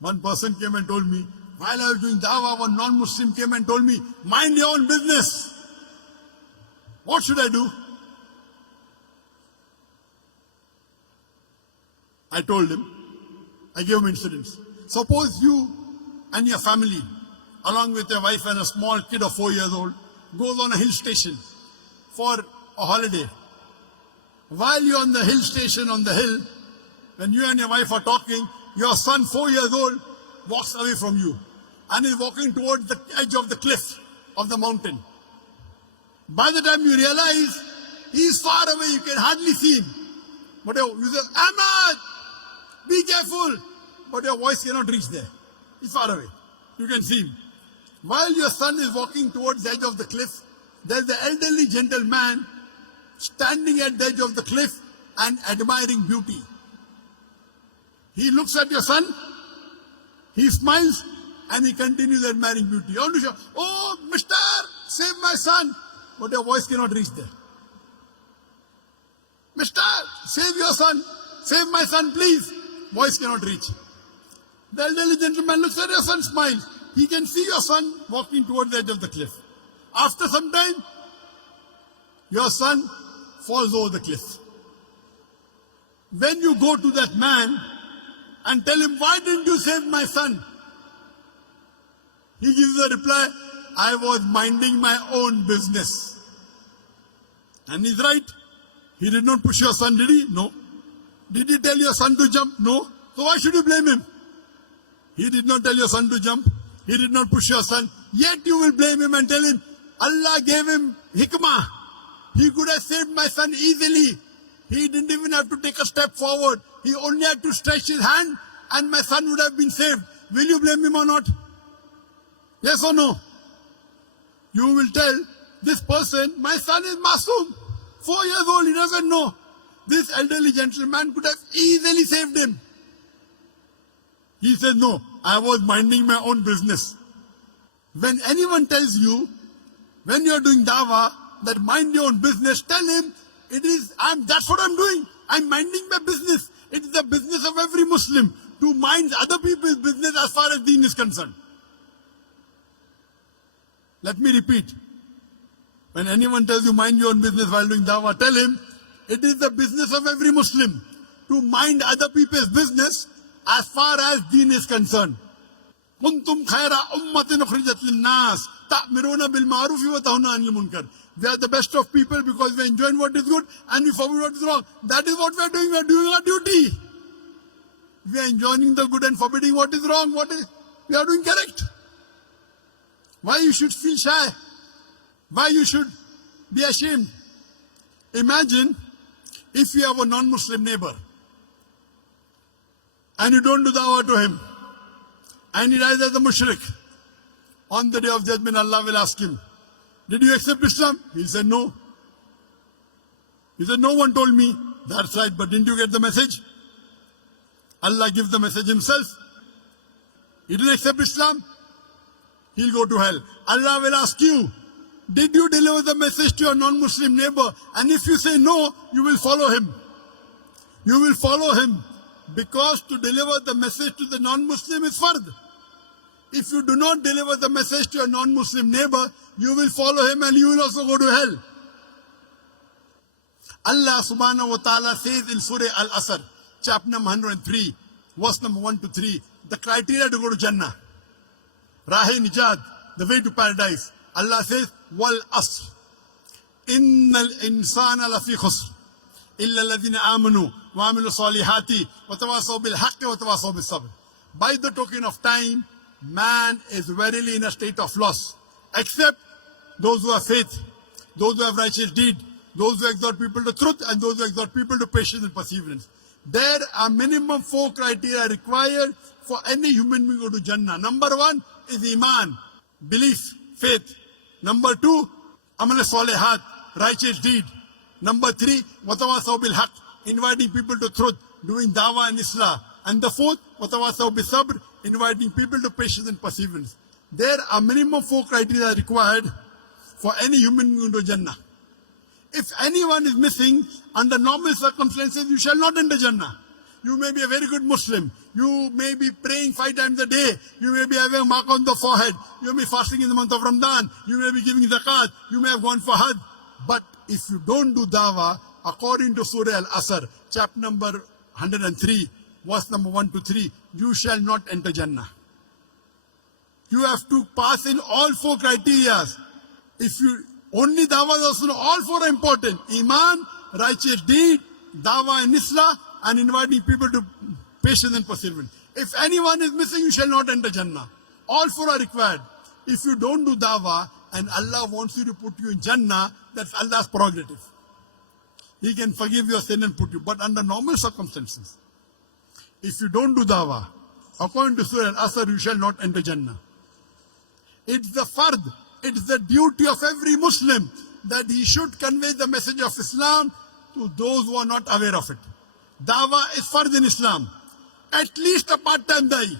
One person came and told me, while I was doing dawah, one non-Muslim came and told me, mind your own business. What should I do? I told him, I gave him incidents. Suppose you and your family, along with your wife and a small kid of 4 years old, goes on a hill station for a holiday. While you're on the hill station, on the hill, when you and your wife are talking, your son, 4 years old, walks away from you and is walking towards the edge of the cliff of the mountain. By the time you realize, he is far away, you can hardly see him. But you say, Ahmad, be careful. But your voice cannot reach there. He's far away. You can see him. While your son is walking towards the edge of the cliff, there's the elderly gentleman standing at the edge of the cliff and admiring beauty. He looks at your son, he smiles, and he continues admiring beauty. You want to shout, oh, mister, save my son. But your voice cannot reach there. Mister, save your son. Save my son, please. Voice cannot reach. The elderly gentleman looks at your son, smiles. He can see your son walking towards the edge of the cliff. After some time, your son falls over the cliff. When you go to that man and tell him, why didn't you save my son? He gives the reply, I was minding my own business. And he's right. He did not push your son, did he? No. Did he tell your son to jump? No. So why should you blame him? He did not tell your son to jump. He did not push your son. Yet you will blame him and tell him, Allah gave him hikmah. He could have saved my son easily. He didn't even have to take a step forward. He only had to stretch his hand and my son would have been saved. Will you blame him or not? Yes or no? You will tell this person, my son is masoom. 4 years old, he doesn't know. This elderly gentleman could have easily saved him. He said, no, I was minding my own business. When anyone tells you, when you're doing dawah, that mind your own business, tell him, that's what I'm doing. I'm minding my business. It is the business of every Muslim to mind other people's business as far as deen is concerned. Let me repeat. When anyone tells you mind your own business while doing dawah, tell him, it is the business of every Muslim to mind other people's business as far as deen is concerned. كنتم خير أمة أخرجت للناس تأمرون بالمعروف وتنهون عن المنكر. We are the best of people because we enjoy what is good and we forbid what is wrong. That is what we are doing. We are doing our duty. We are enjoying the good and forbidding what is wrong. We are doing correct. Why you should feel shy? Why you should be ashamed? Imagine if you have a non-Muslim neighbor and you don't do dawah to him and he dies as a mushrik. On the day of judgment, Allah will ask him, did you accept Islam? He said, no. He said, no one told me. That's right, but didn't you get the message? Allah gives the message himself. He didn't accept Islam. He'll go to hell. Allah will ask you, did you deliver the message to your non-Muslim neighbor? And if you say no, you will follow him. You will follow him because to deliver the message to the non-Muslim is fard. If you do not deliver the message to your non-Muslim neighbor, you will follow him and you will also go to hell. Allah subhanahu wa ta'ala says in Surah Al-Asr, chapter number 103, verse number 1 to 3, the criteria to go to Jannah. Rahe Nijad, the way to paradise. Allah says, Wal Asr. Innal insana lafi khusr. Illa alladhina amanu wa amilu salihati wa tawasaw bil haqqi wa tawasaw bis sabr. By the token of time, man is verily in a state of loss. Except those who have faith, those who have righteous deed, those who exhort people to truth, and those who exhort people to patience and perseverance. There are minimum 4 criteria required for any human being to go to Jannah. Number 1 is Iman, belief, faith. Number 2, Amal Salihat, righteous deed. Number 3, Watawasaw bil Haq, inviting people to truth, doing dawah and islah. And the 4th, Watawasaw bil Sabr, inviting people to patience and perseverance. There are minimum 4 criteria required for any human being to Jannah. If anyone is missing, under normal circumstances, you shall not enter Jannah. You may be a very good Muslim. You may be praying 5 times a day. You may be having a mark on the forehead. You may be fasting in the month of Ramadan. You may be giving zakat. You may have gone for Hajj. But if you don't do dawah, according to Surah Al-Asr, chapter number 103, verse number 1 to 3, you shall not enter Jannah. You have to pass in all 4 criteria. If you only dawah is also, all 4 are important. Iman, righteous deed, dawah and islah, and inviting people to patience and perseverance. If anyone is missing, you shall not enter Jannah. All 4 are required. If you don't do dawah and Allah wants you to put you in Jannah, that's Allah's prerogative. He can forgive your sin and put you. But under normal circumstances, if you don't do dawah, according to Surah Al-Asr, you shall not enter Jannah. It's the fard, it's the duty of every Muslim that he should convey the message of Islam to those who are not aware of it. Dawah is fard in Islam. At least a part-time da'i.